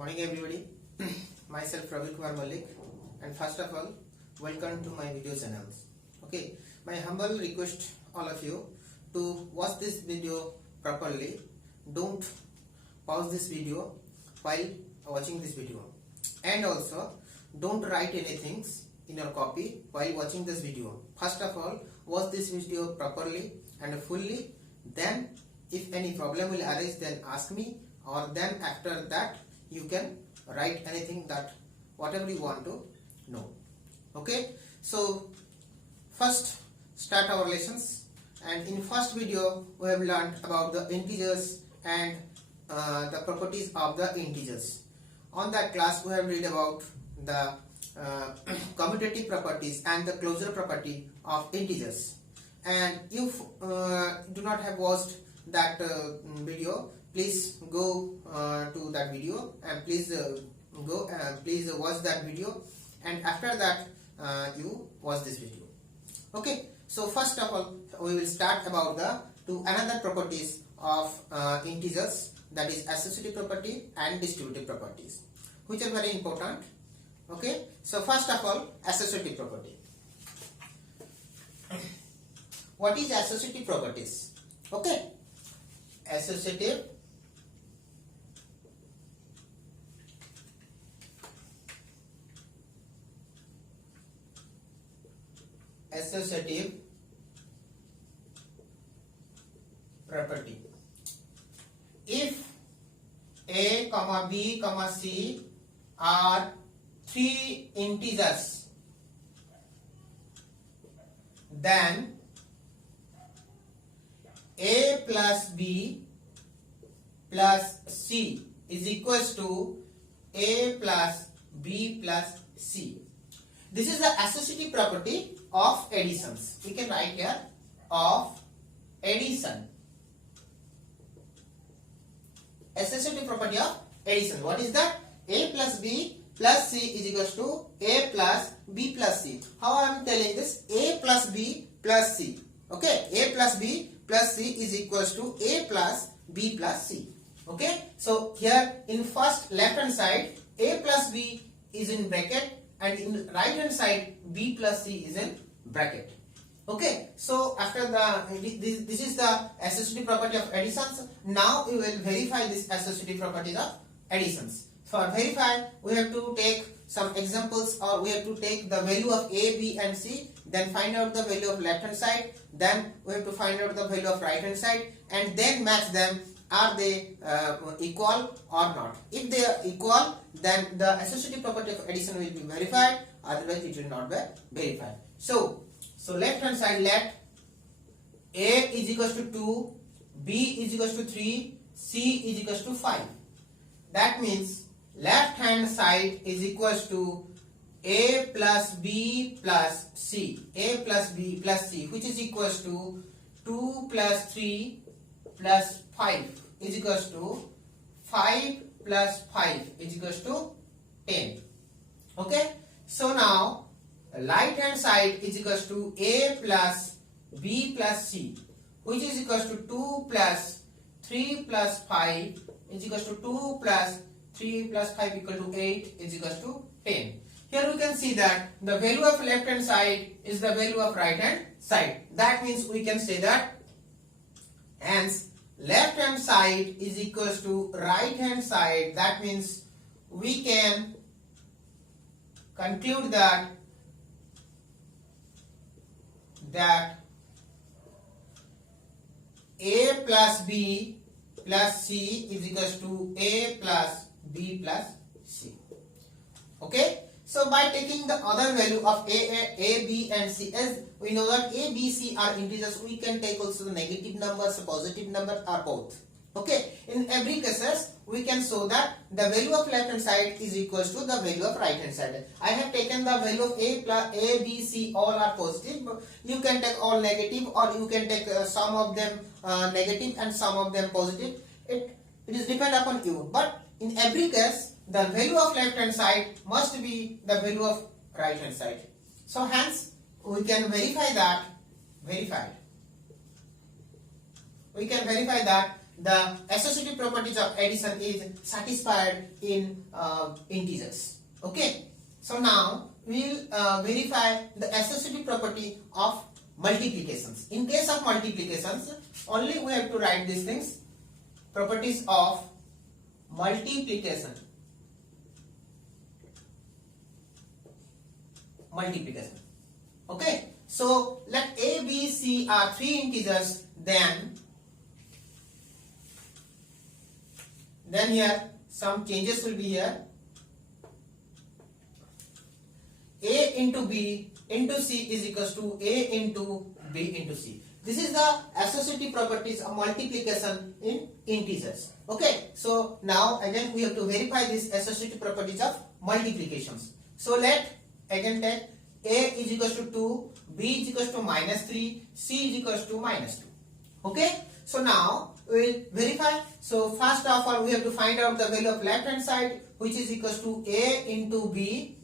Morning everybody. Myself Ravi Kumar Malik, and first of all, welcome to my video channels. Okay, my humble request all of you to watch this video properly. Don't pause this video while watching this video, and also don't write anything in your copy while watching this video. First of all, watch this video properly and fully. Then, if any problem will arise, then ask me, or then after that you can write anything that whatever you want to know. Okay, so first start our lessons, and in first video we have learned about the integers and the properties of the integers. On that class we have read about the commutative properties and the closure property of integers. And if do not have watched that video, please go to that video and please watch that video, and after that you watch this video. Okay, so first of all we will start about the another properties of integers, that is associative property and distributive properties, which are very important. Okay, so first of all, associative property. What is associative properties? Okay, associative property. If a comma b comma c are three integers, then a plus b plus c is equals to a plus b plus c. This is the associative property of additions. We can write here of addition. Associative property of addition. What is that? A plus b plus c is equals to a plus b plus c. How I am telling this? A plus b plus c. Okay, a plus b plus c is equals to a plus b plus c. Okay, so here in first left hand side a plus b is in bracket, and in right hand side b plus c is in bracket. Okay, so after this is the associative property of additions. Now we will verify this associative properties of additions. For verify, we have to take some examples, or we have to take the value of a, b and c, then find out the value of left hand side, then we have to find out the value of right hand side, and then match them. Are they equal or not? If they are equal, then the associative property of addition will be verified, otherwise it will not be verified. So left hand side, let a is equals to 2, b is equals to 3, c is equals to 5. That means left hand side is equals to a plus b plus c, a plus b plus c, which is equals to 2 plus 3 plus 5 is equals to 5 plus 5 is equals to 10. Okay, so now right hand side is equals to a plus b plus c, which is equals to 2 plus 3 plus 5 is equals to 2 plus 3 plus 5 equal to 8 is equals to 10. Here we can see that the value of left hand side is the value of right hand side. That means we can say that hence left hand side is equals to right hand side. That means we can conclude that a plus b plus c is equals to a plus b plus c. Okay, so by taking the other value of a, b and c, as we know that a, b, c are integers, we can take also the negative numbers, positive numbers, or both. Okay, in every cases we can show that the value of left hand side is equals to the value of right hand side. I have taken the value of a plus a, b, c, all are positive. You can take all negative, or you can take some of them negative and some of them positive. It is depend upon you. But in every case, the value of left hand side must be the value of right hand side. So hence we can verify that the associative properties of addition is satisfied in integers. Okay, so now we will verify the associative property of multiplications. In case of multiplications, only we have to write these things: properties of multiplication. Okay, so let A, B, C are three integers, then here some changes will be here. A into B into C is equals to A into B into C. This is the associative properties of multiplication in integers. Okay, so now again we have to verify these associative properties of multiplications. So let again take A is equals to 2, B is equals to -3, C is equals to -2. Okay, so now we will verify. So first of all we have to find out the value of left hand side, which is equals to A into B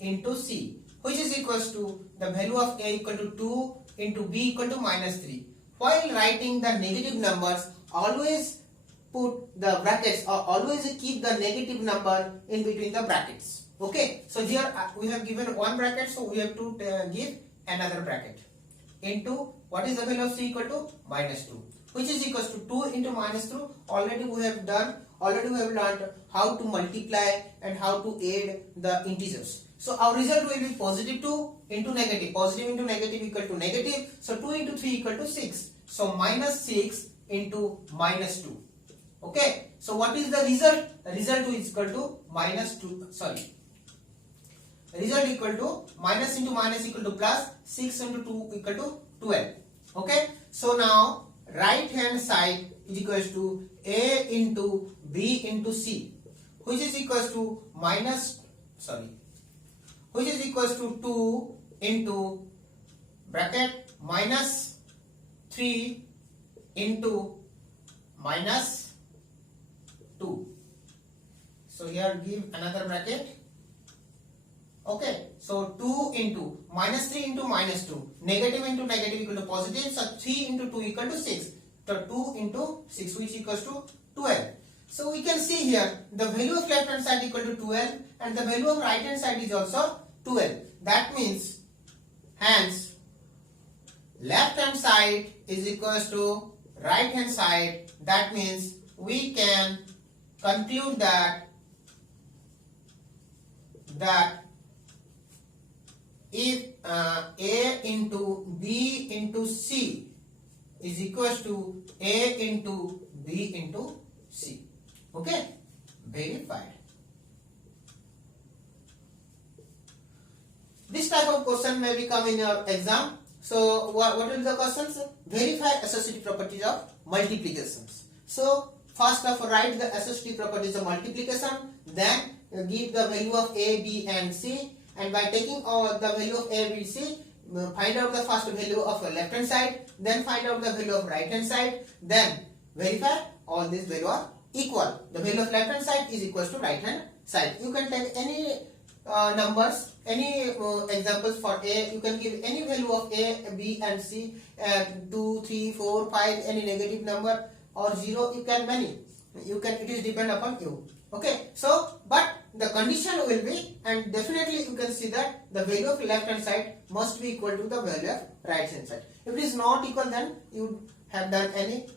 into C, which is equals to the value of A equal to 2 into B equal to -3. While writing the negative numbers, always put the brackets or always keep the negative number in between the brackets. Okay, so here we have given one bracket, so we have to give another bracket into what is the value of C equal to -2, which is equals to 2 into -2. Already we have learned how to multiply and how to add the integers. So our result will be positive 2 into negative. Positive into negative equal to negative. So 2 into 3 equal to 6. So -6 into -2. Okay. So what is the result? The result is equal to -2. Sorry. Result equal to minus into minus equal to plus, 6 into 2 equal to 12. Okay. So now right hand side is equals to A into B into C, which is equals to which is equals to 2 into bracket -3 into -2. So here give another bracket. Okay, so 2 into -3 into -2, negative into negative equal to positive, so 3 into 2 equal to 6, so 2 into 6 which equals to 12. So we can see here the value of left hand side equal to 12 and the value of right hand side is also 12. That means hence left hand side is equals to right hand side. That means we can conclude that if A into B into C is equals to A into B into C. Okay, verified. This type of question may become in your exam. So what will be the questions? Verify associative properties of multiplications. So first of all write the associative properties of multiplication, then give the value of A, B and C, and by taking the value of A, B, C, find out the first value of left hand side, then find out the value of right hand side, then verify all these values are equal. The value of left hand side is equals to right hand side. You can take any numbers, any examples for A. You can give any value of A, B and C, 2, 3, 4, 5, any negative number or 0. You can many. You can. It is depend upon you. Okay. So, but the condition will be, and definitely you can see that the value of left hand side must be equal to the value of right hand side. If it is not equal, then you have done any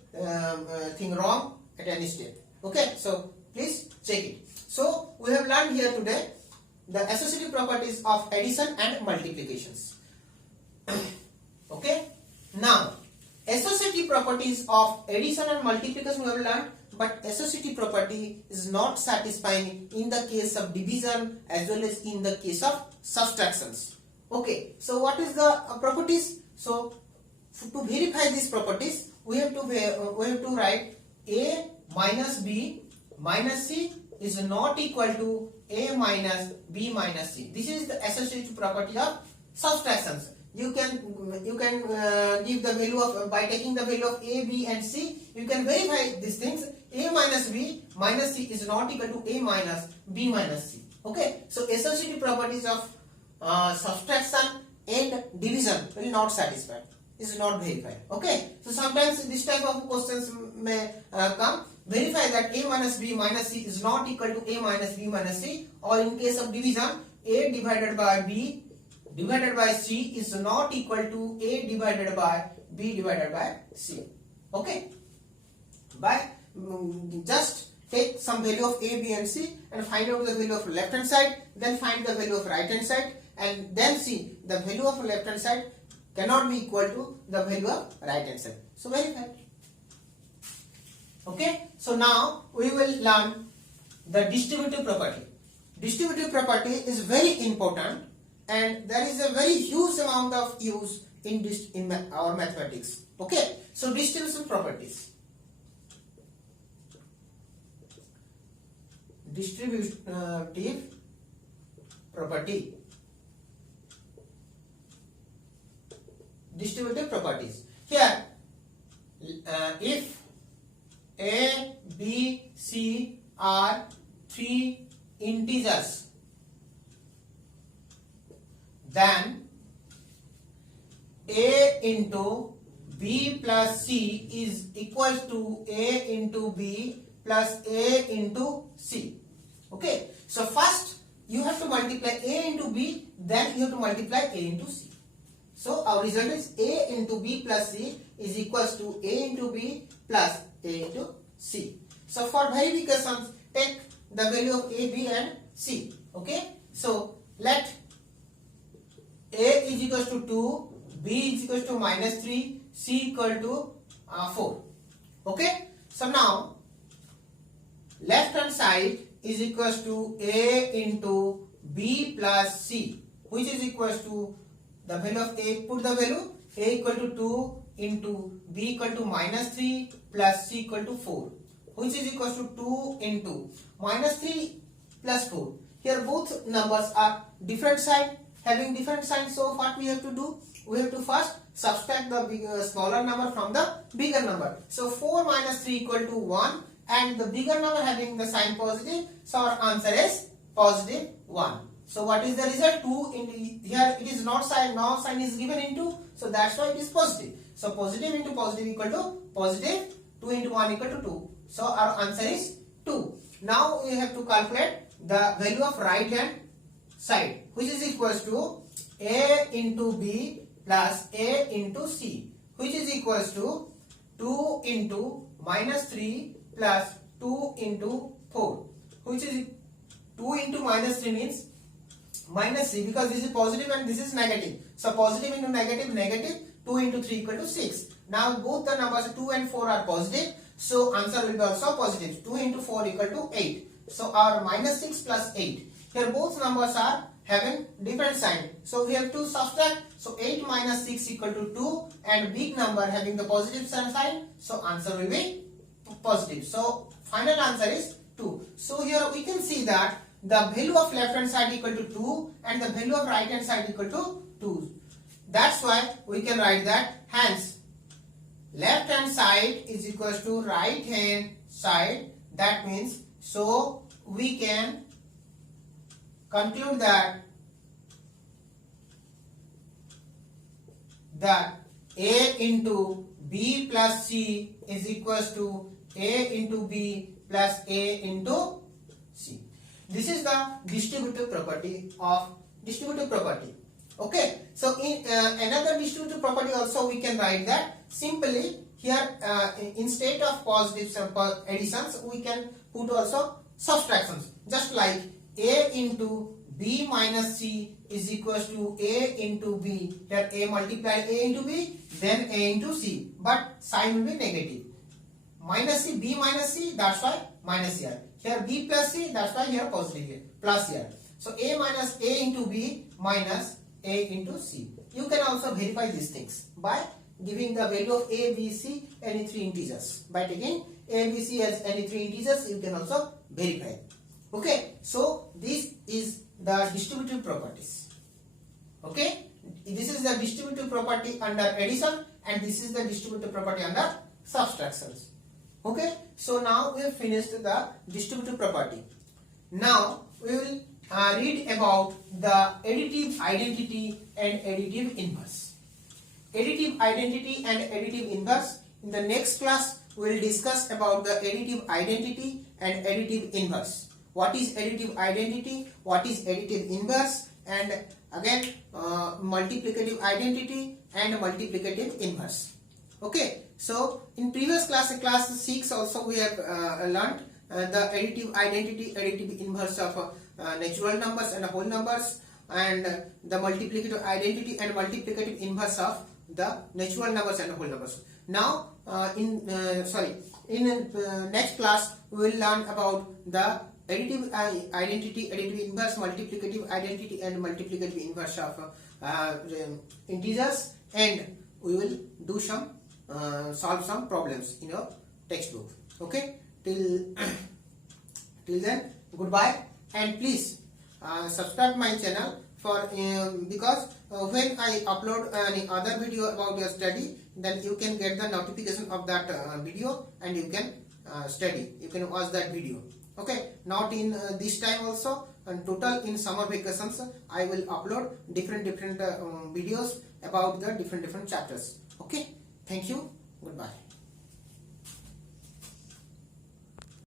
thing wrong at any step. Okay. So please check it. So we have learned here today the associative properties of addition and multiplications. Okay. Now associative properties of addition and multiplication we have learned, but associative property is not satisfying in the case of division as well as in the case of subtractions. Okay, so what is the properties? So to verify these properties, we have to write A minus B minus C is not equal to A minus B minus C. This is the associative property of subtractions. You can give the value of, by taking the value of A, B and C, you can verify these things. A minus B minus C is not equal to A minus B minus C. Okay, so associative properties of subtraction and division will not satisfy. is not verified. Okay, so sometimes this type of questions may come. Verify that a minus b minus c is not equal to a minus b minus c, or in case of division, a divided by b divided by c is not equal to a divided by b divided by c. Okay, by just take some value of a, b and c and find out the value of left hand side, then find the value of right hand side, and then see the value of left hand side cannot be equal to the value of right hand side. So verify. Okay, so now we will learn the distributive property. Distributive property is very important, and there is a very huge amount of use in our mathematics. Okay, so distributive properties. Distributive property. Distributive properties. Here, if a, b, c are three integers, then a into b plus c is equal to a into b plus a into c. Okay, so first you have to multiply a into b, then you have to multiply a into c. So our result is a into b plus c is equals to a into b plus a into c. So for verifications, take the value of a, b and c. Okay, so let a is equals to 2, b is equals to minus 3, c equal to 4. Okay, so now left hand side is equals to a into b plus c, which is equals to the value of a. Put the value a equal to 2 into b equal to minus 3 plus c equal to 4, which is equals to 2 into minus 3 plus 4. Here both numbers are different side, having different signs. So what we have to do? We have to first subtract the smaller number from the bigger number. So 4 minus 3 equal to 1, and the bigger number having the sign positive. So our answer is positive 1. So what is the result? 2 into, here it is not sign, now sign is given into, so that's why it is positive. So positive into positive equal to positive, 2 into 1 equal to 2. So our answer is 2. Now we have to calculate the value of right hand side, which is equals to a into b plus a into c, which is equals to 2 into minus 3 plus 2 into 4, which is 2 into minus 3 means minus 3, because this is positive and this is negative. So positive into negative, negative, 2 into 3 equal to 6. Now both the numbers 2 and 4 are positive, so answer will be also positive. 2 into 4 equal to 8. So our minus 6 plus 8. Here both numbers are having different sign, so we have to subtract. So 8 minus 6 equal to 2, and big number having the positive sign, so answer will be positive. So final answer is 2. So here we can see that the value of left hand side equal to 2 and the value of right hand side equal to 2. That's why we can write that, hence left hand side is equals to right hand side. That means, so we can conclude that a into b plus c is equals to a into b plus a into c. This is the distributive property of distributive property. Okay, so in another distributive property also we can write that simply. Here instead of positives and additions, we can put also subtractions, just like a into b minus c is equals to a into b. Here a multiply a into b, then a into c, but sign will be negative. Minus c, b minus c, that's why minus here. Here b plus c, that's why here positive here, plus here. So a minus a into b minus a into c. You can also verify these things by giving the value of a, b, c, any three integers. By taking a, b, c as any three integers, you can also verify. Okay, so this is the distributive properties. Okay, this is the distributive property under addition, and this is the distributive property under subtractions. Okay, so now we have finished the distributive property. Now we will read about the additive identity and additive inverse. additive identity and additive inverse. In the next class, we will discuss about the additive identity and additive inverse. What is additive identity? What is additive inverse? And again, multiplicative identity and multiplicative inverse. Okay. So in previous class, class 6 also we have learned the additive identity, additive inverse of natural numbers and whole numbers, and the multiplicative identity and multiplicative inverse of the natural numbers and whole numbers. Now in next class we will learn about the additive identity, additive inverse, multiplicative identity and multiplicative inverse of integers, and we will do some solve some problems in your textbook. Okay, till then, goodbye, and please subscribe my channel for because when I upload any other video about your study, then you can get the notification of that video and you can study, you can watch that video. Okay, not in this time also, and total in summer vacations I will upload different videos about the different chapters. Okay, thank you, goodbye.